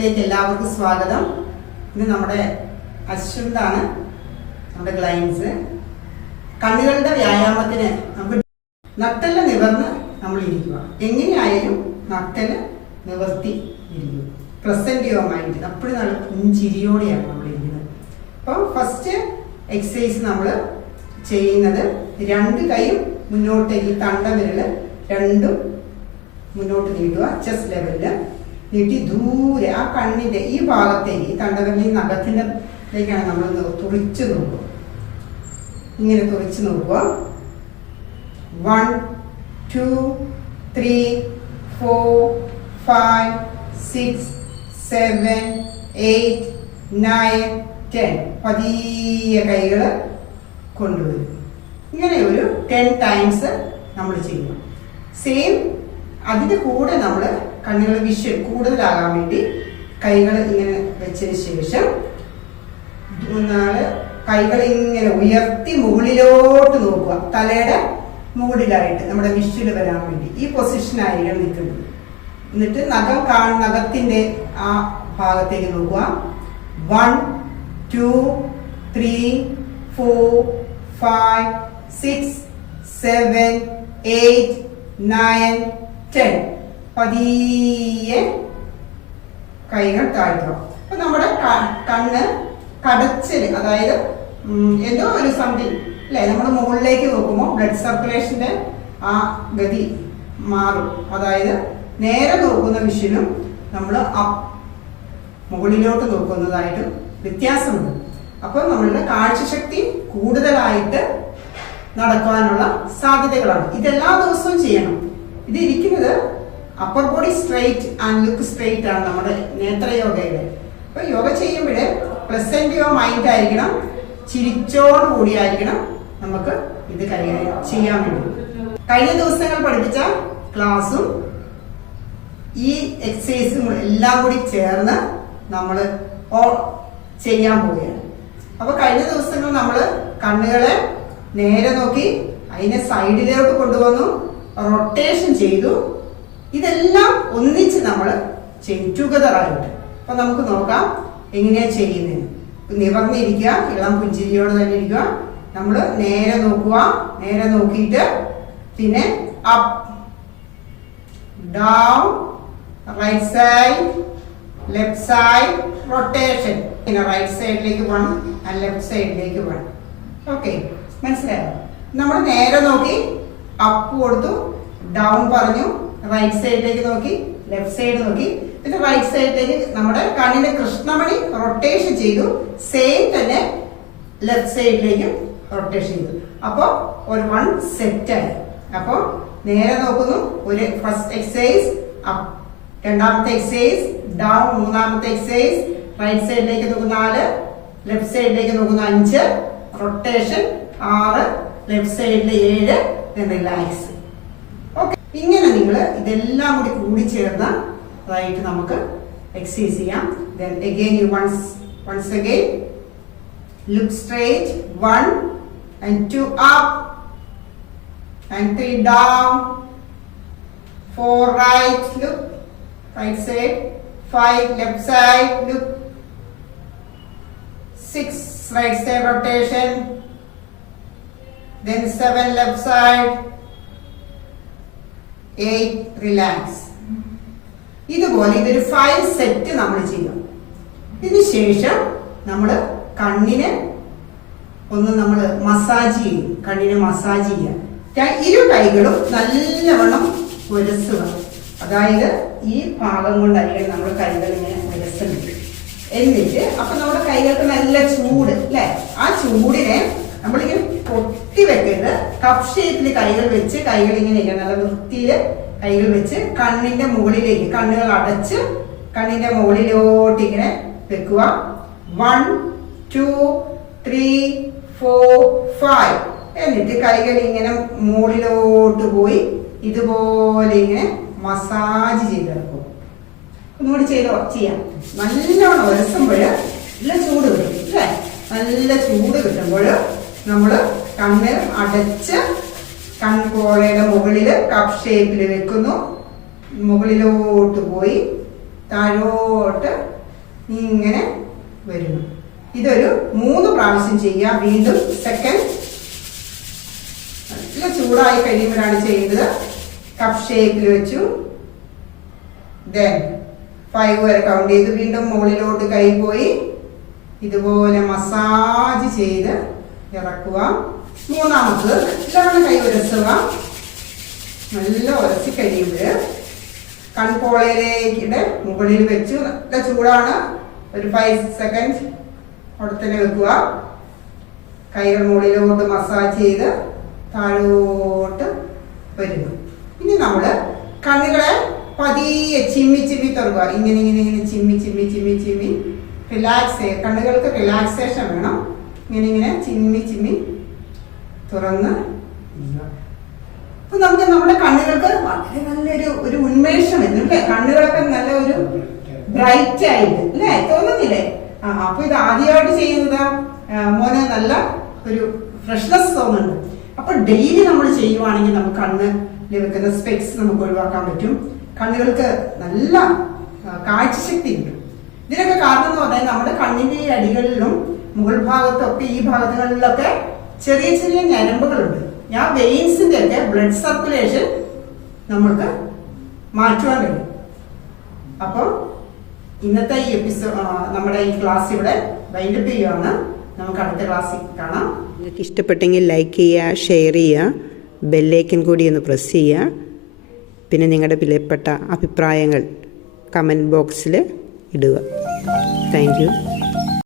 വീഡിയോയിലേക്ക് എല്ലാവർക്കും സ്വാഗതം. ഇത് നമ്മുടെ അശ്വന്താണ്, നമ്മുടെ ക്ലയൻസ്. കണ്ണുകളുടെ വ്യായാമത്തിന് നമുക്ക് നട്ടെല്ല് നിവർന്ന് നമ്മൾ ഇരിക്കുക. എങ്ങനെയായാലും നട്ടെല്ല് നിവർത്തി ഇരിക്കും. പ്രസന്റ് മൈൻഡ് അപ്പോഴും നല്ല പുഞ്ചിരിയോടെയാണ് നമ്മൾ ഇരിക്കുന്നത്. അപ്പോൾ ഫസ്റ്റ് എക്സസൈസ് നമ്മൾ ചെയ്യുന്നത് രണ്ട് കൈയും മുന്നോട്ടേക്ക്, തണ്ടവിരൽ രണ്ടും മുന്നോട്ട് നീട്ടുക. ചെസ്റ്റ് ലെവലില് നീട്ടി ദൂരെ ആ കണ്ണിന്റെ ഈ ഭാഗത്തേക്ക്, ഈ തണ്ടവിരലിൽ നഖത്തിൻ്റെക്കാണ് നമ്മൾ തുറിച്ച് നോക്കുക. ഇങ്ങനെ തുറിച്ച് നോക്കുക. 1 2 3 4 5 6 7 8 9 10. പതിയെ കൈകൾ കൊണ്ടുവരും. ഇങ്ങനെ ഒരു 10 ടൈംസ് നമ്മൾ ചെയ്യണം. സെയിം അതിൻ്റെ കൂടെ നമ്മൾ കണ്ണുകൾ വിഷ്വൽ കൂടുതലാകാൻ വേണ്ടി കൈകൾ ഇങ്ങനെ വെച്ചതിന് ശേഷം കൈകൾ ഇങ്ങനെ ഉയർത്തി മുകളിലോട്ട് നോക്കുക. തലയുടെ മുകളിലായിട്ട് നമ്മുടെ വിഷ്വൽ വരാൻ വേണ്ടി ഈ പൊസിഷനായിരിക്കണം നിൽക്കുന്നത്. എന്നിട്ട് നഖത്തിന്റെ ആ ഭാഗത്തേക്ക് നോക്കുക. 1 2 3 4 5 6 7 8 9 10. പതിയെ കൈകൾ താഴ്ത്തുക. അപ്പൊ നമ്മുടെ കണ്ണ് കടച്ചല്, അതായത് എന്തോ ഒരു സംതിങ് അല്ലെ, നമ്മൾ മുകളിലേക്ക് നോക്കുമ്പോൾ ബ്ലഡ് സർക്കുലേഷന്റെ ആ ഗതി മാറും. അതായത് നേരെ നോക്കുന്ന വിഷനും നമ്മൾ മുകളിലോട്ട് നോക്കുന്നതായിട്ട് വ്യത്യാസമുണ്ട്. അപ്പോൾ നമ്മളുടെ കാഴ്ചശക്തി കൂടുതലായിട്ട് നടക്കാനുള്ള സാധ്യതകളാണ്. ഇതെല്ലാ ദിവസവും ചെയ്യണം. ഇത് ഇരിക്കുന്നത് upper body straight and look straight ആണ് നമ്മുടെ നേത്രയോഗയില്. അപ്പൊ യോഗ ചെയ്യുമ്പോഴേ പ്ലസന്റ് മൈൻഡ് ആയിരിക്കണം, ചിരിച്ചോട് കൂടിയായിരിക്കണം നമുക്ക് ഇത് കൈകാര്യം ചെയ്യാൻ വേണ്ടി. കഴിഞ്ഞ ദിവസങ്ങൾ പഠിപ്പിച്ച ക്ലാസ്സും ഈ എക്സസൈസും എല്ലാം കൂടി ചേർന്ന് നമ്മൾ ചെയ്യാൻ പോവുകയാണ്. അപ്പൊ കഴിഞ്ഞ ദിവസങ്ങൾ നമ്മൾ കണ്ണുകളെ നേരെ നോക്കി അതിനെ സൈഡിലോട്ട് കൊണ്ടുവന്നു, റൊട്ടേഷൻ ചെയ്തു. ഇതെല്ലാം ഒന്നിച്ച് നമ്മൾ ചെയ്യും ടുഗദറായിട്ട്. അപ്പൊ നമുക്ക് നോക്കാം എങ്ങനെയാ ചെയ്യുന്നത്. നിവർന്നിരിക്കുക, ഇളം പുഞ്ചിരിയോടെ തന്നെ ഇരിക്കുക. നമ്മൾ നേരെ നോക്കുക. നേരെ നോക്കിയിട്ട് പിന്നെ up down, right side left side, rotation. പിന്നെ റൈറ്റ് സൈഡിലേക്ക് 1 ആൻഡ് ലെഫ്റ്റ് സൈഡിലേക്ക് 1. ഓക്കെ, മനസ്സിലായോ? നമ്മൾ നേരെ നോക്കി അപ്പ് കൊടുത്തു, ഡൗൺ പറഞ്ഞു, റൈറ്റ് സൈഡിലേക്ക് നോക്കി, ലെഫ്റ്റ് സൈഡ് നോക്കി, പിന്നെ റൈറ്റ് സൈഡിലേക്ക് നമ്മുടെ കണ്ണിന്റെ കൃഷ്ണമണി റൊട്ടേഷൻ ചെയ്തു. സെയിം തന്നെ ലെഫ്റ്റ് സൈഡിലേക്കും റൊട്ടേഷൻ ചെയ്തു. അപ്പോൾ ഒരു 1 സെറ്റായി. അപ്പോൾ നേരെ നോക്കുന്നു, ഒരു ഫസ്റ്റ് എക്സസൈസ് അപ്പ്, രണ്ടാമത്തെ എക്സസൈസ് ഡൗൺ, മൂന്നാമത്തെ എക്സസൈസ് റൈറ്റ് സൈഡിലേക്ക് നോക്കുന്നു 4, ലെഫ്റ്റ് സൈഡിലേക്ക് നോക്കുന്നു 5, റൊട്ടേഷൻ 6, ലെഫ്റ്റ് സൈഡിൽ 7, റിലാക്സ്. ഓക്കെ, ഇങ്ങനെ നിങ്ങൾ ഇതെല്ലാം കൂടി ചേർന്നതായിട്ട് നമുക്ക് എക്സസൈസ് ചെയ്യാം. Then again you once again look straight. 1 and 2 up and 3 down, 4 right look, right side, 5 left side look, 6 right side rotation, then 7 left side, 8 relax. ഇതുപോലെ ഇതൊരു 5 സെറ്റ് നമ്മൾ ചെയ്യും. ഇതിന് ശേഷം നമ്മൾ കണ്ണിനെ ഒന്ന് നമ്മൾ മസാജ് ചെയ്യും. കണ്ണിനെ മസാജ് ചെയ്യാം. ഇരു കൈകളും നല്ലവണ്ണം ഉരസുക. അതായത് ഈ ഭാഗം കൊണ്ടായിരിക്കും നമ്മൾ കൈകൾ ഇങ്ങനെ ഉരസുന്നത്. എന്നിട്ട് അപ്പൊ നമ്മുടെ കൈകൾക്ക് നല്ല ചൂട് അല്ലെ, ആ ചൂടിനെ നമ്മളിങ്ങനെ പൊട്ടി വെക്കരുത്. കപ്പ് ഷേപ്പിൽ കൈകൾ വെച്ച്, കൈകൾ ഇങ്ങനെ നല്ല വൃത്തിയില് കൈകൾ വെച്ച് കണ്ണിന്റെ മുകളിലേക്ക്, കണ്ണുകൾ അടച്ച് കണ്ണിന്റെ മുകളിലോട്ട് ഇങ്ങനെ വെക്കുക. 1 2 3 4 5. എന്നിട്ട് കൈകൾ ഇങ്ങനെ മുകളിലോട്ട് പോയി ഇതുപോലെ ഇങ്ങനെ മസാജ് ചെയ്തെടുക്കും. ഒന്നുകൂടി ചെയ്യാം. നല്ലോണം ഉരസുമ്പോൾ നല്ല ചൂട് കിട്ടും അല്ലേ? നല്ല ചൂട് കിട്ടുമ്പോൾ നമ്മൾ കണ്ണ് അടച്ച് കൺപോളയുടെ മുകളിൽ കപ്പ് ഷേപ്പിൽ വെക്കുന്നു. മുകളിലോട്ട് പോയി താഴോട്ട് ഇങ്ങനെ വരുന്നു. ഇതൊരു 3 പ്രാവശ്യം ചെയ്യാം. വീണ്ടും സെക്കൻഡ് നല്ല ചൂടായി കഴിയുമ്പോഴാണ് ചെയ്യുന്നത്. കപ്പ് ഷേപ്പിൽ വെച്ചു. ദെൻ 5 വരെ കൗണ്ട് ചെയ്ത് വീണ്ടും മുകളിലോട്ട് കൈ പോയി ഇതുപോലെ മസാജ് ചെയ്ത് ഇറക്കുക. മൂന്നാമത് ഇതാണ് കൈ ഉരസുക. നല്ല ഉരസി കഴിയുമ്പോൾ കൺപോളയിലേക്കിടെ മുകളിൽ വെച്ചു. നല്ല ചൂടാണ്. ഒരു 5 സെക്കൻഡ് അവിടെ തന്നെ വെക്കുക. കൈകൾ മുകളിലോട്ട് മസാജ് ചെയ്ത് താഴോട്ട് വരുന്നു. ഇനി നമ്മൾ കണ്ണുകളെ പതിയെ ചിമ്മി തുറക്കുക. ഇങ്ങനെ ഇങ്ങനെ ഇങ്ങനെ ചിമ്മി റിലാക്സ്. കണ്ണുകൾക്ക് റിലാക്സേഷൻ വേണം. ഇങ്ങനെ ചിമ്മി തുറന്ന് അപ്പൊ നമുക്ക് നമ്മുടെ കണ്ണുകൾക്ക് വളരെ നല്ലൊരു ഉന്മേഷം വരുന്നു അല്ലേ? കണ്ണുകളൊക്കെ നല്ല ഒരു ബ്രൈറ്റ് ആയിട്ട് അല്ലേ? തോന്നുന്നില്ലേ? അപ്പൊ ഇത് ആദ്യമായിട്ട് ചെയ്യുന്നത് മോന് നല്ല ഒരു ഫ്രഷ്നെസ് തോന്നുന്നുണ്ട്. അപ്പൊ ഡെയിലി നമ്മൾ ചെയ്യുവാണെങ്കിൽ നമുക്ക് കണ്ണിൽ വെക്കുന്ന സ്പെക്സ് നമുക്ക് ഒഴിവാക്കാൻ പറ്റും. കണ്ണുകൾക്ക് നല്ല കാഴ്ചശക്തി ഉണ്ട്. ഇതിനൊക്കെ കാരണം എന്ന് പറഞ്ഞാൽ നമ്മുടെ കണ്ണിന്റെ ഈ അടികളിലും മുകൾ ഭാഗത്തൊക്കെ ഈ ഭാഗങ്ങളിലൊക്കെ ചെറിയ ഞരമ്പുകളുണ്ട്. ആ വെയിൻസിന്റെ ഒക്കെ ബ്ലഡ് സർക്കുലേഷൻ നമ്മൾക്ക് മാറ്റുവാൻ കഴിയും. അപ്പോൾ ഇന്നത്തെ ഈ നമ്മുടെ ഈ ക്ലാസ് ഇവിടെ വൈൻഡപ്പ് ചെയ്യുകയാണ്. നമുക്ക് അടുത്ത ക്ലാസ്സിൽ കാണാം. നിങ്ങൾക്ക് ഇഷ്ടപ്പെട്ടെങ്കിൽ ലൈക്ക് ചെയ്യുക, ഷെയർ ചെയ്യുക, ബെല്ലൈക്കൻ കൂടി ഒന്ന് പ്രസ് ചെയ്യുക. പിന്നെ നിങ്ങളുടെ വിലപ്പെട്ട അഭിപ്രായങ്ങൾ കമൻറ്റ് ബോക്സിൽ ഇടുക. Thank you.